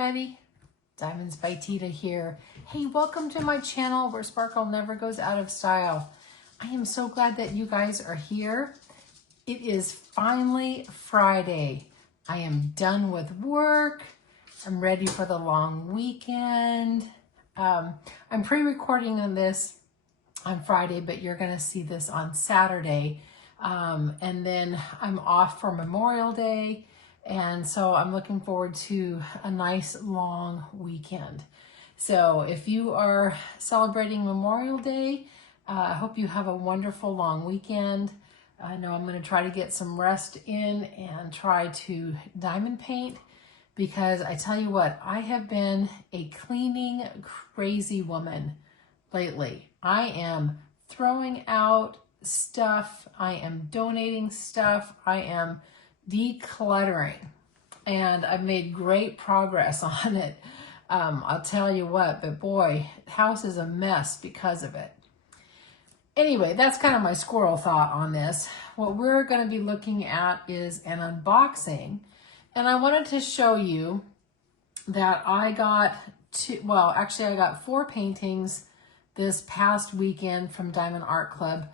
everybody. DiamondsByTeeda here. Hey, welcome to my channel where sparkle never goes out of style. I am so glad that you guys are here. It is finally Friday. I am done with work. I'm ready for the long weekend. I'm pre-recording this on Friday, but you're going to see this on Saturday. And then I'm off for Memorial Day. And so I'm looking forward to a nice long weekend. So if you are celebrating Memorial Day, I hope you have a wonderful long weekend. I know I'm going to try to get some rest in and try to diamond paint, because I tell you what, I have been a cleaning crazy woman lately. I am throwing out stuff. I am donating stuff. I am decluttering, and I've made great progress on it. I'll tell you what, but boy, the house is a mess because of it. Anyway, that's kind of my squirrel thought on this. What we're going to be looking at is an unboxing, and I wanted to show you that I got I got 4 paintings this past weekend from Diamond Art Club.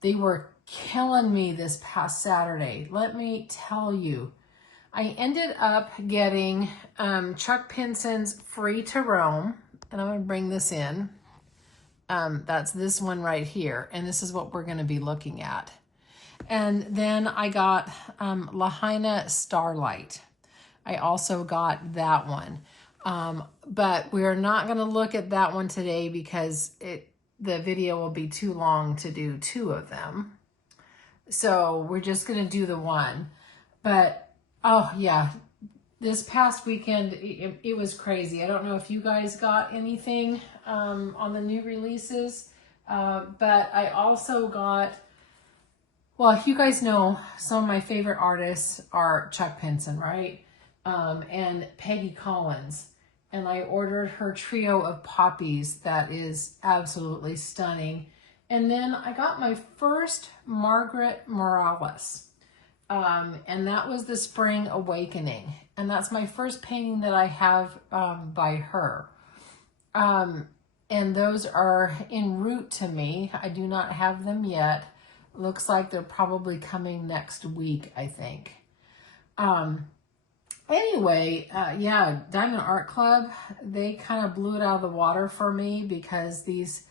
They were killing me this past Saturday. Let me tell you, I ended up getting Chuck Pinson's Free to Roam, and I'm going to bring this in. That's this one right here, and this is what we're going to be looking at. And then I got Lahaina Starlight. I also got that one, but we're not going to look at that one today because the video will be too long to do 2 of them. So we're just going to do the one. But, oh yeah, this past weekend, it was crazy. I don't know if you guys got anything on the new releases, but I also got, well, you guys know some of my favorite artists are Chuck Pinson, right? And Peggy Collins. And I ordered her trio of poppies that is absolutely stunning. And then I got my first Margaret Morales, and that was the Spring Awakening. And that's my first painting that I have by her. And those are en route to me. I do not have them yet. Looks like they're probably coming next week, I think. Anyway, yeah, Diamond Art Club, they kind of blew it out of the water for me, because these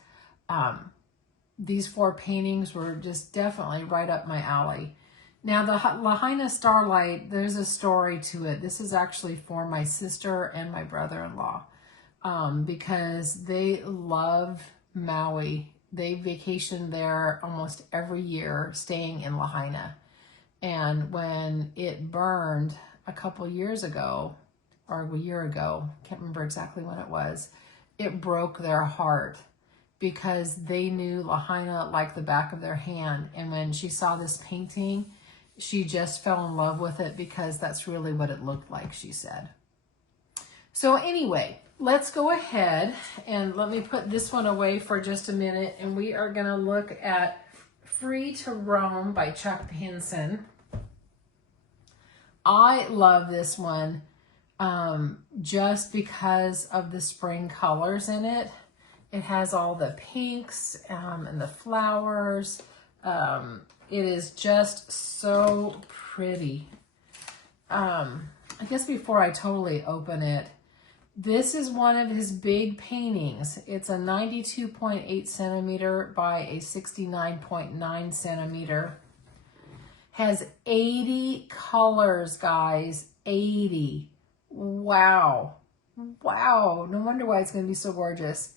4 paintings were just definitely right up my alley. Now, the Lahaina Starlight, there's a story to it. This is actually for my sister and my brother-in-law, because they love Maui. They vacation there almost every year, staying in Lahaina. And when it burned a couple years ago, or a year ago, can't remember exactly when it was, it broke their heart, because they knew Lahaina like the back of their hand. And when she saw this painting, she just fell in love with it, because that's really what it looked like, she said. So anyway, let's go ahead and let me put this one away for just a minute, and we are going to look at Free to Roam by Chuck Pinson. I love this one just because of the spring colors in it. It has all the pinks and the flowers. It is just so pretty. I guess before I totally open it, this is one of his big paintings. It's a 92.8 centimeter by a 69.9 centimeter. Has 80 colors, guys. 80. Wow. Wow. No wonder why it's going to be so gorgeous.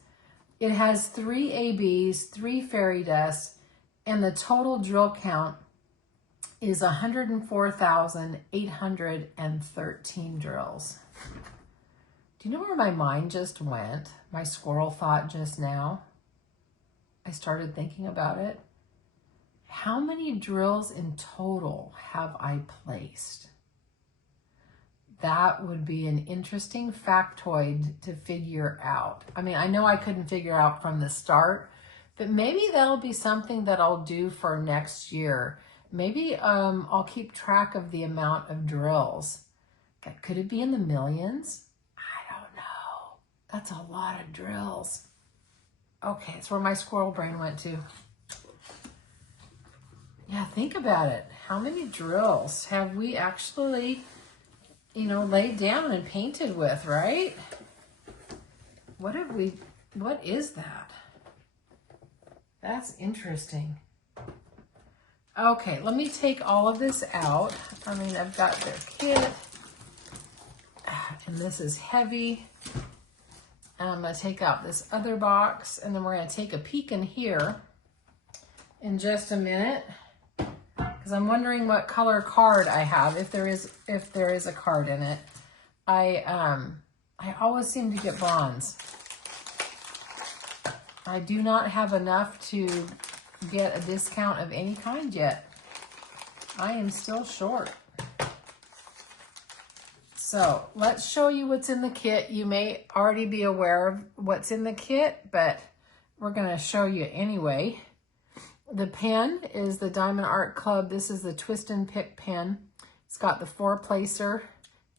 It has 3 ABs, 3 fairy dusts, and the total drill count is 104,813 drills. Do you know where my mind just went? My squirrel thought just now. I started thinking about it. How many drills in total have I placed? That would be an interesting factoid to figure out. I mean, I know I couldn't figure out from the start, but maybe that'll be something that I'll do for next year. Maybe I'll keep track of the amount of drills. Could it be in the millions? I That's a lot of drills. Okay, it's where my squirrel brain went to. Yeah, think about it. How many drills have we actually, you know, laid down and painted with, right? What is that? That's interesting. Okay, let me take all of this out. I mean, I've got their kit, and this is heavy. And I'm going to take out this other box, and then we're going to take a peek in here in just a minute, because I'm wondering what color card I have, if there is a card in it. I always seem to get bronze. I do not have enough to get a discount of any kind yet. I am still short. So let's show you what's in the kit. You may already be aware of what's in the kit, but we're going to show you anyway. The pen is the Diamond Art Club. This is the Twist and Pick pen. It's got the 4-placer.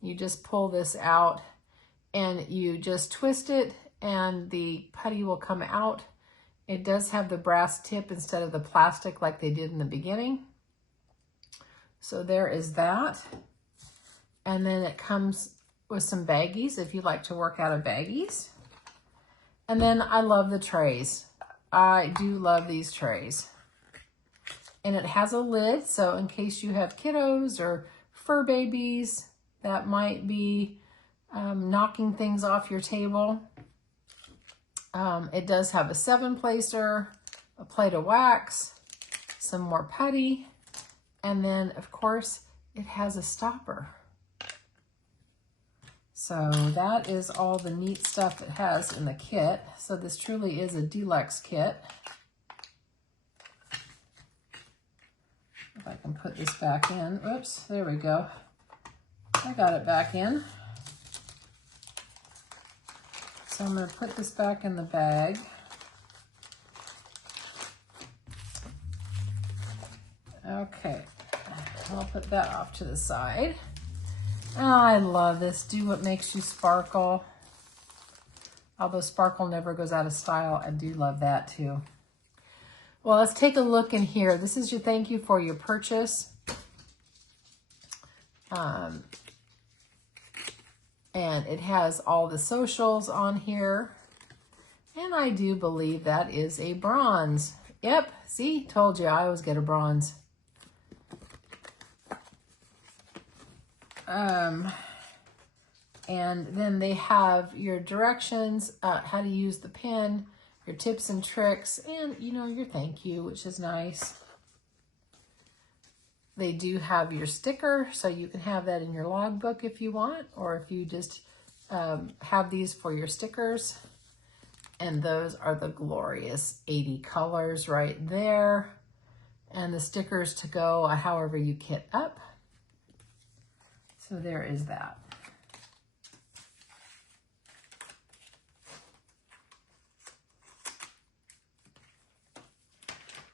You just pull this out and you just twist it and the putty will come out. It does have the brass tip instead of the plastic like they did in the beginning. So there is that. And then it comes with some baggies if you like to work out of baggies. And then I love the trays. I do love these trays. And it has a lid, so in case you have kiddos or fur babies that might be knocking things off your table. It does have a 7-placer, a plate of wax, some more putty, and then of course it has a stopper. So that is all the neat stuff it has in the kit. So this truly is a deluxe kit. If I can put this back in. Oops, there we go. I got it back in. So I'm going to put this back in the bag. Okay, I'll put that off to the side. Oh, I love this. Do what makes you sparkle. Although sparkle never goes out of style, I do love that too. Well, let's take a look in here. This is your thank you for your purchase. And it has all the socials on here. And I do believe that is a bronze. Yep, see, told you I always get a bronze. And then they have your directions, how to use the pen, your tips and tricks, and, you know, your thank you, which is nice. They do have your sticker, so you can have that in your logbook if you want, or if you just have these for your stickers. And those are the glorious 80 colors right there. And the stickers to go however you kit up. So there is that.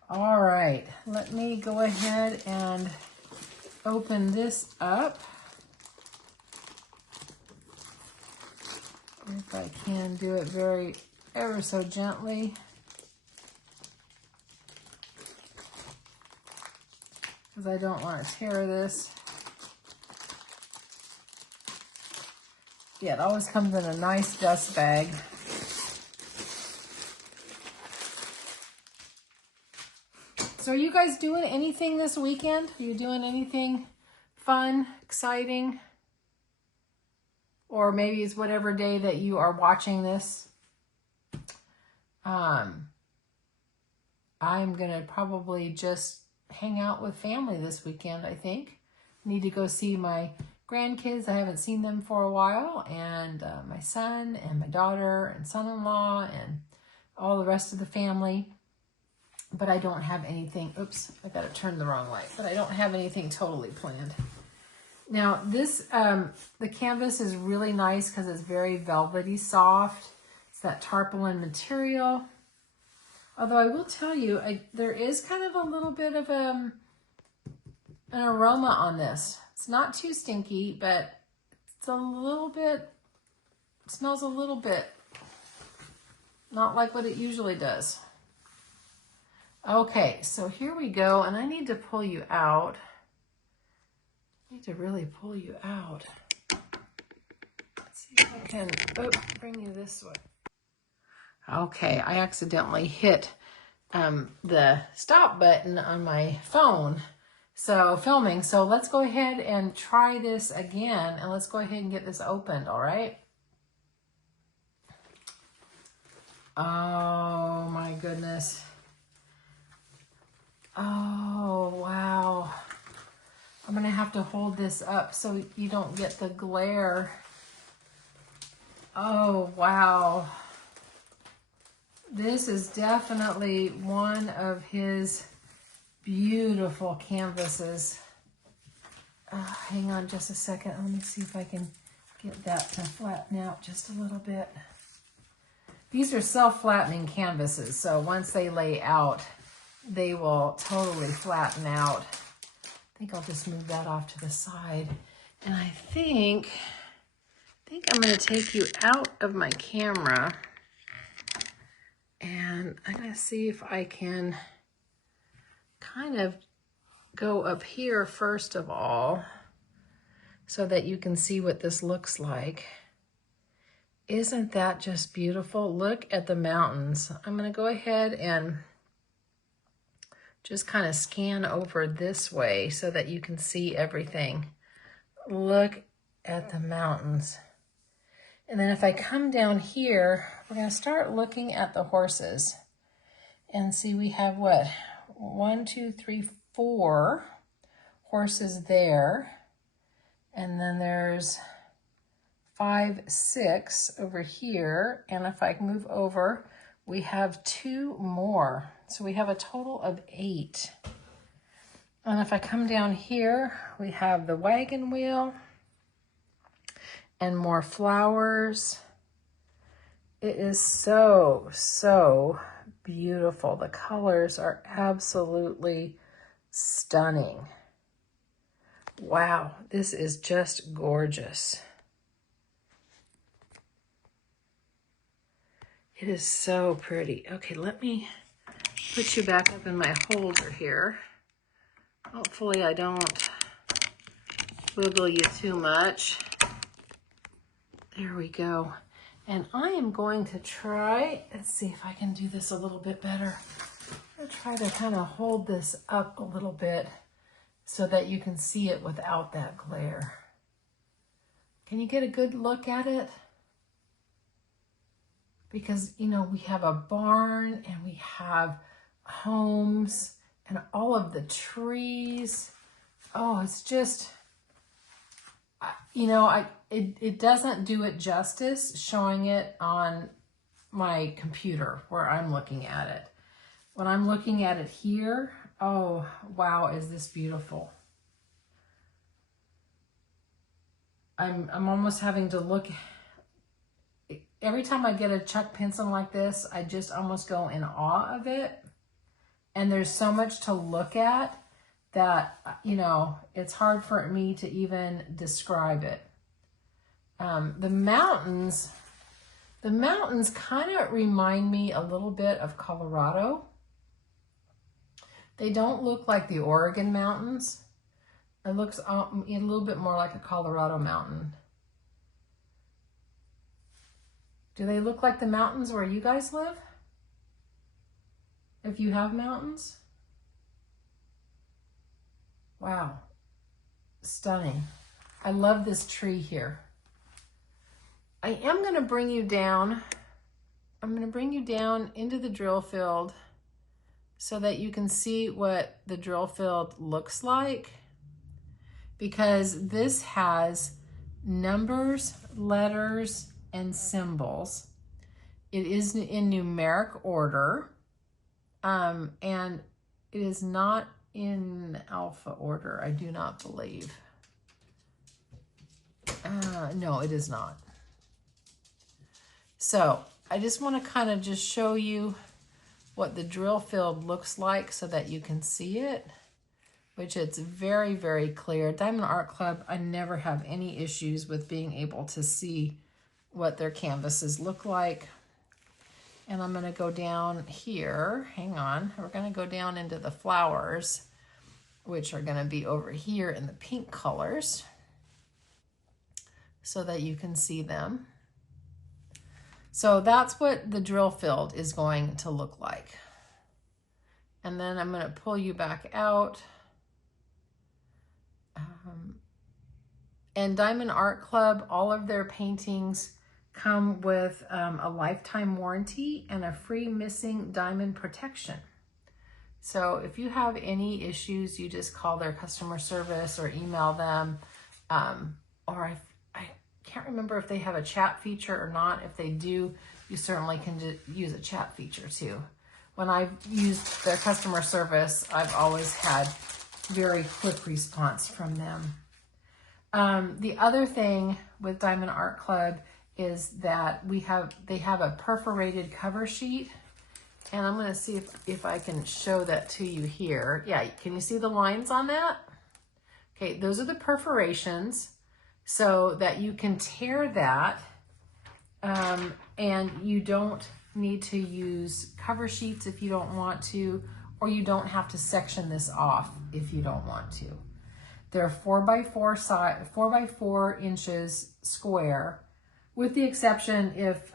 All right, let me go ahead and open this up. If I can do it very ever so gently. Because I don't want to tear this. Yeah, it always comes in a nice dust bag. So are you guys doing anything this weekend? Are you doing anything fun, exciting? Or maybe it's whatever day that you are watching this. I'm going to probably just hang out with family this weekend, I think. Need to go see my grandkids. I haven't seen them for a while. And my son and my daughter and son-in-law and all the rest of the family. But I don't have anything, oops, I got to turn the wrong light, but I don't have anything totally planned. Now this, the canvas is really nice because it's very velvety soft. It's that tarpaulin material. Although I will tell you, there is kind of a little bit of an aroma on this. It's not too stinky, but it's a little bit, it smells a little bit Not like what it usually does. Okay, so here we go, and I need to pull you out. I need to really pull you out. Let's see if I can bring you this way. Okay, I accidentally hit the stop button on my phone. So filming, so let's go ahead and try this again, and let's go ahead and get this opened, all right? Oh my goodness. Oh, wow. I'm gonna have to hold this up so you don't get the glare. Oh, wow. This is definitely one of his beautiful canvases. Hang on just a second. Let me see if I can get that to flatten out just a little bit. These are self-flattening canvases, so once they lay out, they will totally flatten out. I think I'll just move that off to the side. And I think I'm going to take you out of my camera, and I'm going to see if I can kind of go up here first of all so that you can see what this looks like. Isn't that just beautiful? Look at the mountains. I'm going to go ahead and just kind of scan over this way so that you can see everything. Look at the mountains. And then if I come down here, we're going to start looking at the horses and see we have what? 1, 2, 3, 4 horses there. And then there's 5, 6 over here. And if I move over, we have 2 more. So we have a total of 8. And if I come down here, we have the wagon wheel and more flowers. It is so, so beautiful. The colors are absolutely stunning. Wow, this is just gorgeous. It is so pretty. Okay, let me put you back up in my holder here. Hopefully I don't wiggle you too much. There we go. And I am going to try, let's see if I can do this a little bit better. I'm gonna try to kind of hold this up a little bit so that you can see it without that glare. Can you get a good look at it? Because, you know, we have a barn and we have homes and all of the trees. Oh, it's just, you know, it doesn't do it justice showing it on my computer where I'm looking at it. When I'm looking at it here, oh, wow, is this beautiful. I'm almost having to look. Every time I get a Chuck Pinson like this, I just almost go in awe of it. And there's so much to look at that, you know, it's hard for me to even describe it. The mountains kind of remind me a little bit of Colorado. They don't look like the Oregon mountains. It looks a little bit more like a Colorado mountain. Do they look like the mountains where you guys live? If you have mountains? Wow, stunning. I love this tree here. I am going to bring you down. I'm going to bring you down into the drill field so that you can see what the drill field looks like, because this has numbers, letters, and symbols. It is in numeric order, and it is not in alpha order, I do not believe. No, it is not. So I just want to kind of just show you what the drill field looks like so that you can see it, which it's very, very clear. Diamond Art Club, I never have any issues with being able to see what their canvases look like. And I'm going to go down here. Hang on. We're going to go down into the flowers, which are going to be over here in the pink colors so that you can see them. So that's what the drill field is going to look like. And then I'm going to pull you back out. And Diamond Art Club, all of their paintings come with a lifetime warranty and a free missing diamond protection. So if you have any issues, you just call their customer service or email them. Or I can't remember if they have a chat feature or not. If they do, you certainly can use a chat feature too. When I've used their customer service, I've always had very quick response from them. The other thing with Diamond Art Club is that they have a perforated cover sheet, and I'm going to see if I can show that to you here. Yeah, can you see the lines on that? Okay, those are the perforations so that you can tear that, and you don't need to use cover sheets if you don't want to, or you don't have to section this off if you don't want to. They're 4x4 inches square, with the exception if,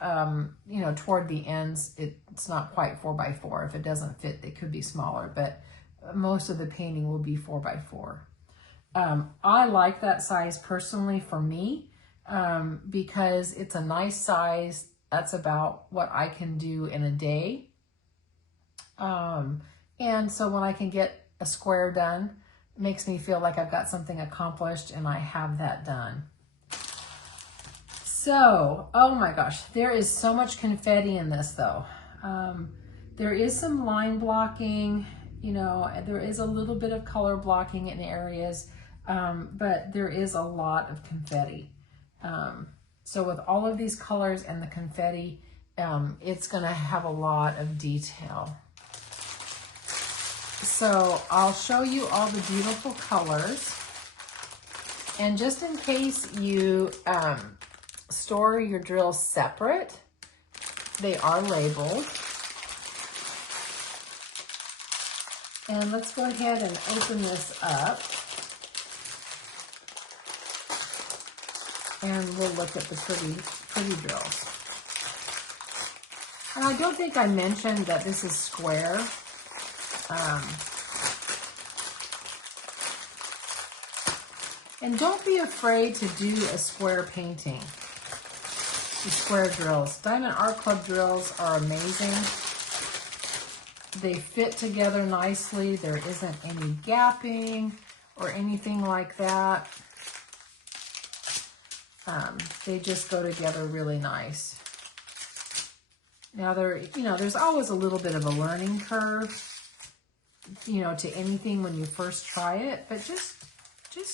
you know, toward the ends, it's not quite 4x4. If it doesn't fit, they could be smaller, but most of the painting will be 4x4. I like that size personally for me, because it's a nice size. That's about what I can do in a day. And so when I can get a square done, it makes me feel like I've got something accomplished and I have that done. So, oh my gosh, there is so much confetti in this though. There is some line blocking, you know, there is a little bit of color blocking in areas, but there is a lot of confetti. So with all of these colors and the confetti, it's gonna have a lot of detail. So I'll show you all the beautiful colors. And just in case you store your drills separate, they are labeled. And let's go ahead and open this up. And we'll look at the pretty drills. And I don't think I mentioned that this is square. And don't be afraid to do a square painting. The square drills. Diamond Art Club drills are amazing. They fit together nicely. There isn't any gapping or anything like that. They just go together really nice. Now there's always a little bit of a learning curve, you know, to anything when you first try it, but just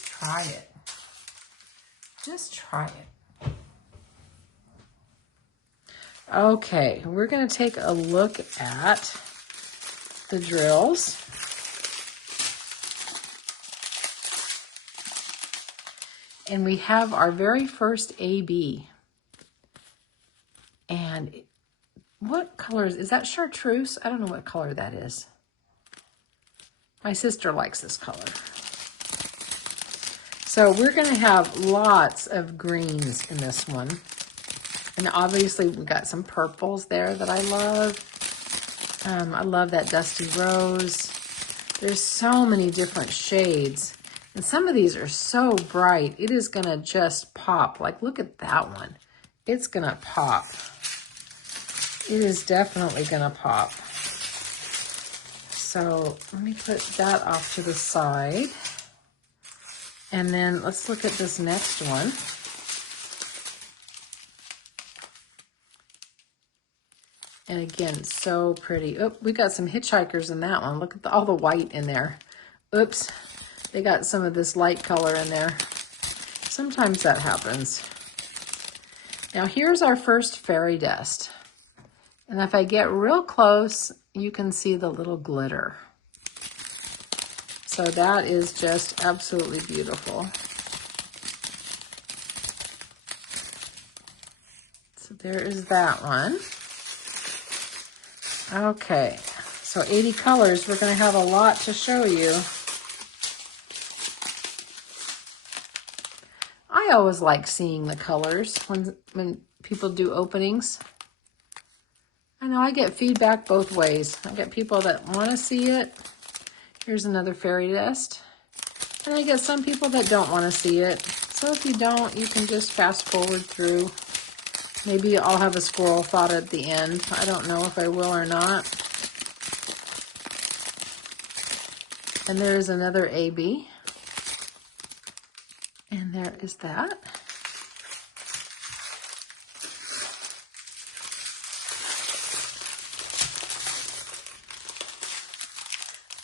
try it. Just try it. Okay, we're going to take a look at the drills. And we have our very first AB. And what color is that? Chartreuse? I don't know what color that is. My sister likes this color. So we're going to have lots of greens in this one. And obviously we got some purples there that I love. I love that dusty rose. There's so many different shades. And some of these are so bright, it is going to just pop. Like, look at that one. It's going to pop. It is definitely going to pop. So let me put that off to the side. And then let's look at this next one. And again, so pretty. Oh, we got some hitchhikers in that one. Look at all the white in there. Oops, they got some of this light color in there. Sometimes that happens. Now here's our first fairy dust. And if I get real close, you can see the little glitter. So that is just absolutely beautiful. So there is that one. Okay, so 80 colors. We're going to have a lot to show you. I always like seeing the colors when people do openings. I know I get feedback both ways. I get people that want to see it. Here's another fairy dust. And I get some people that don't want to see it. So if you don't, you can just fast forward through. Maybe I'll have a squirrel thought at the end. I don't know if I will or not. And there's another AB. And there is that.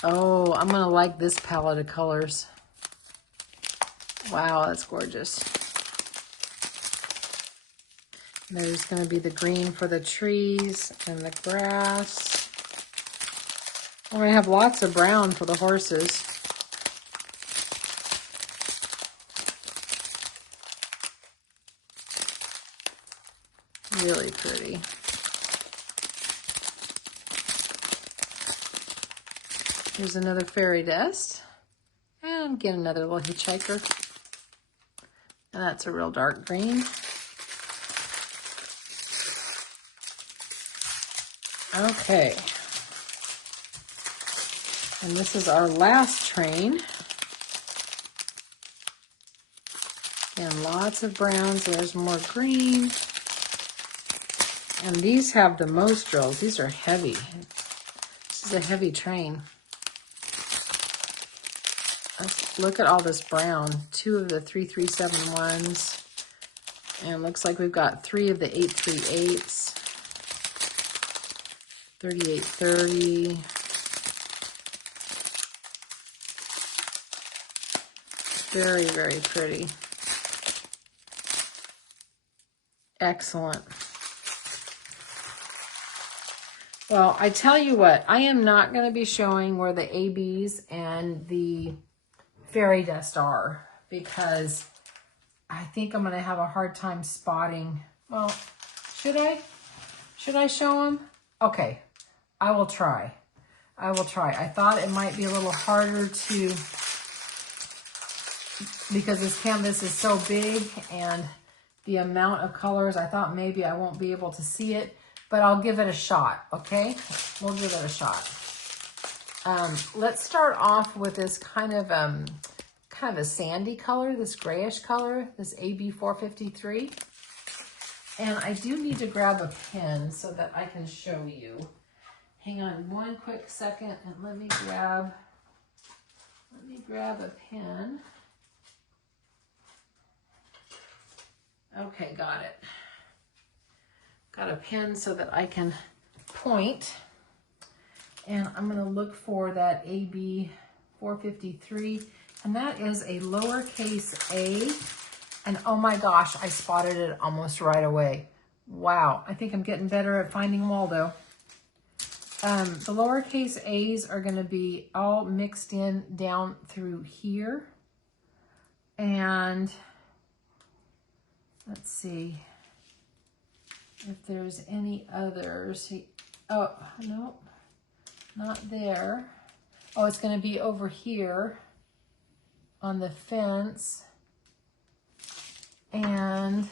Oh, I'm gonna like this palette of colors. Wow, that's gorgeous. There's gonna be the green for the trees and the grass. We're gonna have lots of brown for the horses. Really pretty. Here's another fairy dust. And again, another little hitchhiker. And that's a real dark green. Okay. And this is our last train. And lots of browns. There's more green. And these have the most drills. These are heavy. This is a heavy train. Let's look at all this brown. 2 of the 3371s. And looks like we've got 3 of the 838s. 3830. Very, very pretty. Excellent. Well, I tell you what, I am not going to be showing where the ABs and the fairy dust are because I think I'm going to have a hard time spotting. Well, should I? Should I show them? Okay, I will try. I will try. I thought it might be a little harder to, because this canvas is so big and the amount of colors, I thought maybe I won't be able to see it, but I'll give it a shot, okay? We'll give it a shot. Let's start off with this kind of a sandy color, this grayish color, this AB 453. And I do need to grab a pen so that I can show you. Hang on one quick second and let me grab a pen. Okay, got it. Got a pen so that I can point. And I'm going to look for that AB 453. And that is a lowercase a. And oh my gosh, I spotted it almost right away. Wow, I think I'm getting better at finding Waldo. The lowercase a's are going to be all mixed in down through here. And let's see if there's any others. Oh, no, not there. Oh, it's going to be over here on the fence. And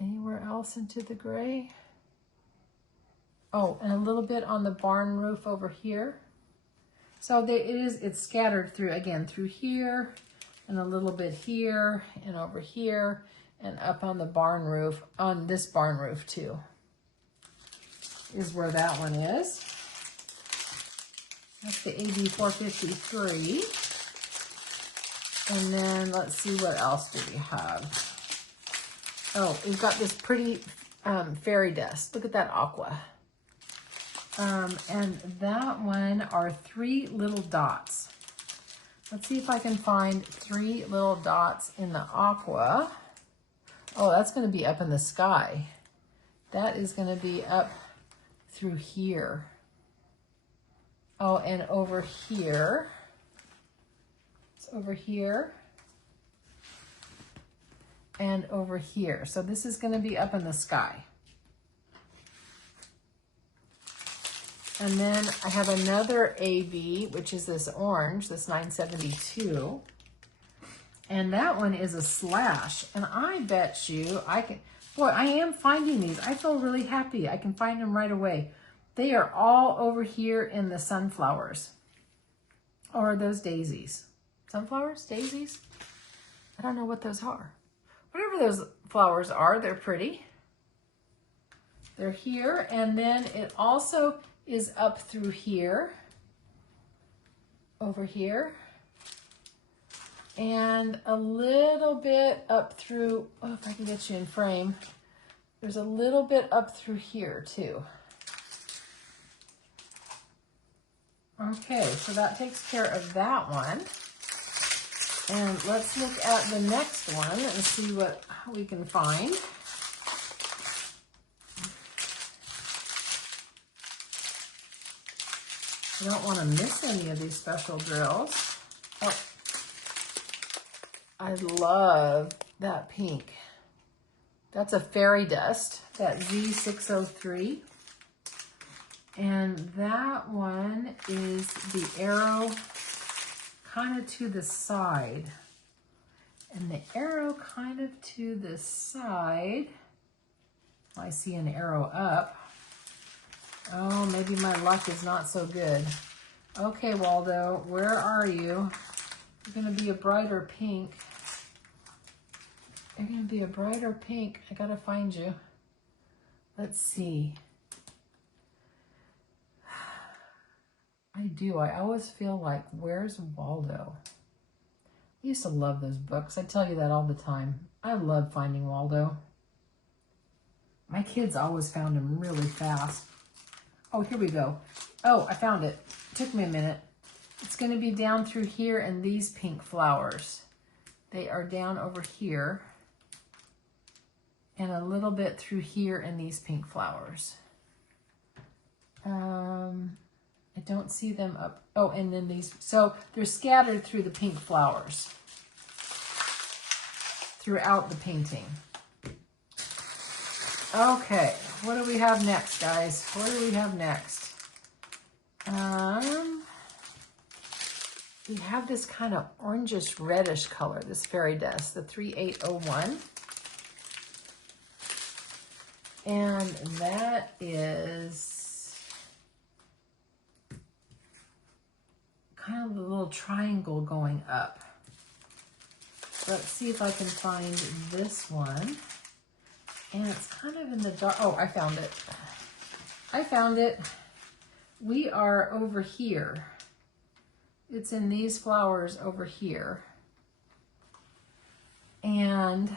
anywhere else into the gray? Oh, and a little bit on the barn roof over here. So it's scattered through, again, through here, and a little bit here, and over here, and up on the barn roof, on this barn roof too, is where that one is. That's the AB 453. And then let's see, what else do we have? Oh, we've got this pretty fairy dust. Look at that aqua. And that one are 3 little dots. Let's see if I can find 3 little dots in the aqua. Oh, that's going to be up in the sky. That is going to be up through here. Oh, and over here. It's over here. And over here. So this is going to be up in the sky. And then I have another AB, which is this orange, this 972. And that one is a slash. And I bet you I can, boy, I am finding these. I feel really happy. I can find them right away. They are all over here in the sunflowers. Or are those daisies? Sunflowers? Daisies? I don't know what those are. Whatever those flowers are, they're pretty. They're here. And then it also is up through here. Over here. And a little bit up through, oh, if I can get you in frame. There's a little bit up through here too. Okay, so that takes care of that one. And let's look at the next one and see what we can find. I don't want to miss any of these special drills. Oh, I love that pink. That's a fairy dust, that Z603. And that one is the arrow kind of to the side. And the arrow kind of to the side, I see an arrow up. Oh, maybe my luck is not so good. Okay, Waldo, where are you? You're gonna be a brighter pink. You're gonna be a brighter pink. I gotta find you. Let's see. I do. I always feel like, where's Waldo? I used to love those books. I tell you that all the time. I love finding Waldo. My kids always found him really fast. Oh, here we go. Oh, I found it. Took me a minute. It's going to be down through here in these pink flowers. They are down over here. And a little bit through here in these pink flowers. I don't see them up. Oh, and then these. So they're scattered through the pink flowers throughout the painting. Okay, what do we have next, guys? What do we have next? We have this kind of orangish reddish color, this fairy dust, the 3801. And that is kind of a little triangle going up. Let's see if I can find this one. And it's kind of in the dark. Oh, I found it. I found it. We are over here. It's in these flowers over here. And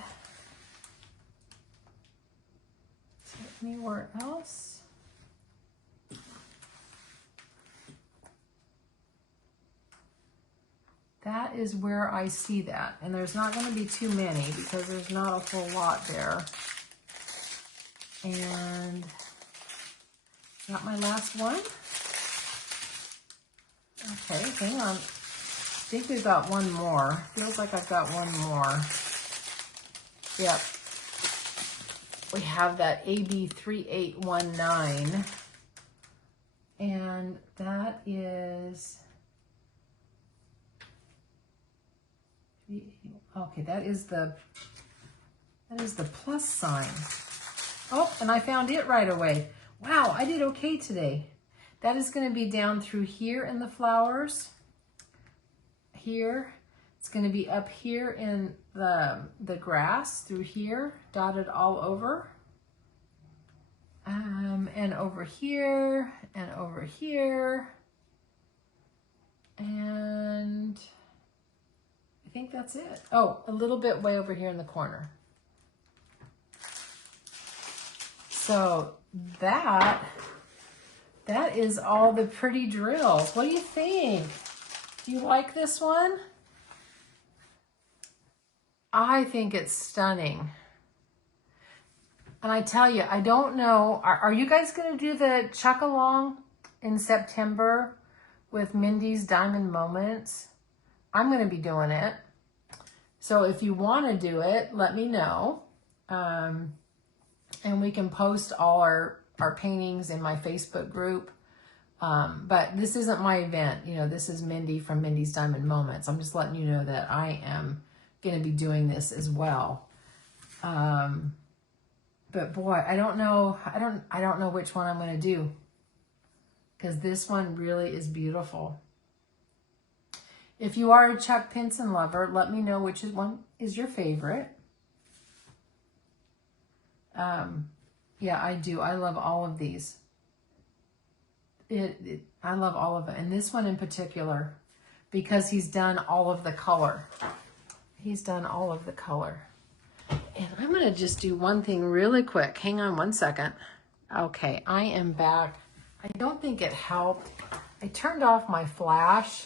is there anywhere else? That is where I see that. And there's not going to be too many because there's not a whole lot there. And got my last one. Okay, hang on. I think we've got one more. Feels like I've got one more. Yep. We have that AB3819. And that is... Okay, that is the plus sign. Oh, and I found it right away. Wow, I did okay today. That is going to be down through here in the flowers. Here. It's going to be up here in the grass through here, dotted all over. And over here, and over here. And I think that's it. Oh, a little bit way over here in the corner. So that is all the pretty drills. What do you think? Do you like this one? I think it's stunning. And I tell you, I don't know, are you guys going to do the chuck-along in September with Mindy's Diamond Moments? I'm going to be doing it. So if you want to do it, let me know. And we can post all our paintings in my Facebook group. But this isn't my event. You know, this is Mindy from Mindy's Diamond Moments. I'm just letting you know that I am going to be doing this as well. But boy, I don't know. I don't know which one I'm going to do, because this one really is beautiful. If you are a Chuck Pinson lover, let me know which one is your favorite. Yeah, I do. I love all of these. I love all of it. And this one in particular, because he's done all of the color. He's done all of the color. And I'm going to just do one thing really quick. Hang on one second. Okay, I am back. I don't think it helped. I turned off my flash,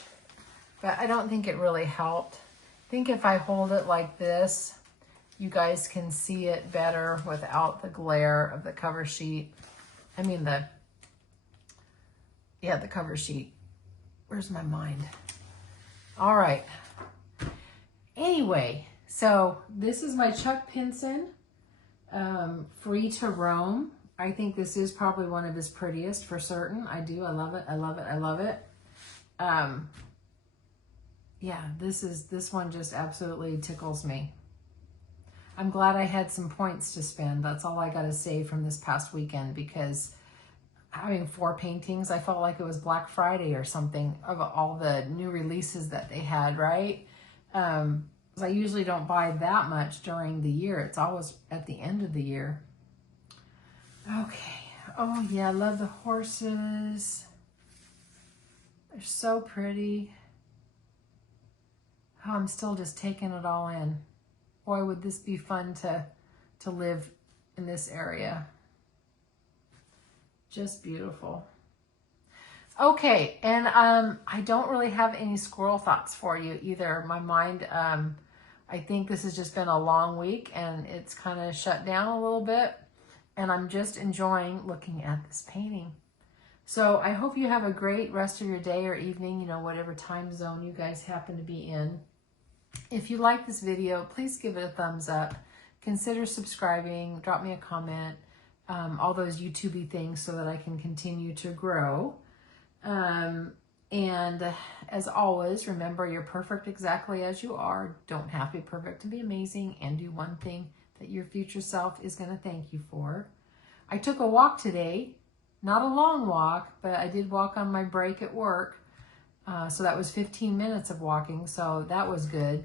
but I don't think it really helped. I think if I hold it like this, you guys can see it better without the glare of the cover sheet. I mean the cover sheet. Where's my mind? All right. Anyway, so this is my Chuck Pinson Free to Roam. I think this is probably one of his prettiest for certain. I do. I love it. I love it. I love it. Yeah, this one just absolutely tickles me. I'm glad I had some points to spend. That's all I got to say from this past weekend, because having 4 paintings, I felt like it was Black Friday or something of all the new releases that they had, right? I usually don't buy that much during the year. It's always at the end of the year. Okay. Oh yeah, I love the horses. They're so pretty. Oh, I'm still just taking it all in. Boy, would this be fun to live in this area. Just beautiful. Okay, and I don't really have any squirrel thoughts for you either. My mind, I think this has just been a long week and it's kind of shut down a little bit, and I'm just enjoying looking at this painting. So I hope you have a great rest of your day or evening, you know, whatever time zone you guys happen to be in. If you like this video, please give it a thumbs up. Consider subscribing, drop me a comment, all those YouTube-y things so that I can continue to grow. And as always, remember, you're perfect exactly as you are. Don't have to be perfect to be amazing, and do one thing that your future self is going to thank you for. I took a walk today, not a long walk, but I did walk on my break at work. So that was 15 minutes of walking. So that was good.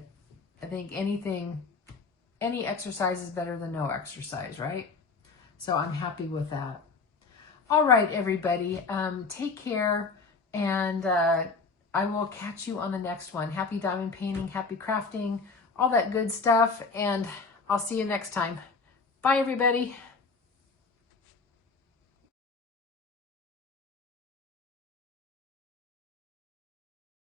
I think any exercise is better than no exercise, right? So I'm happy with that. All right, everybody, take care, and I will catch you on the next one. Happy diamond painting, happy crafting, all that good stuff, and I'll see you next time. Bye, everybody.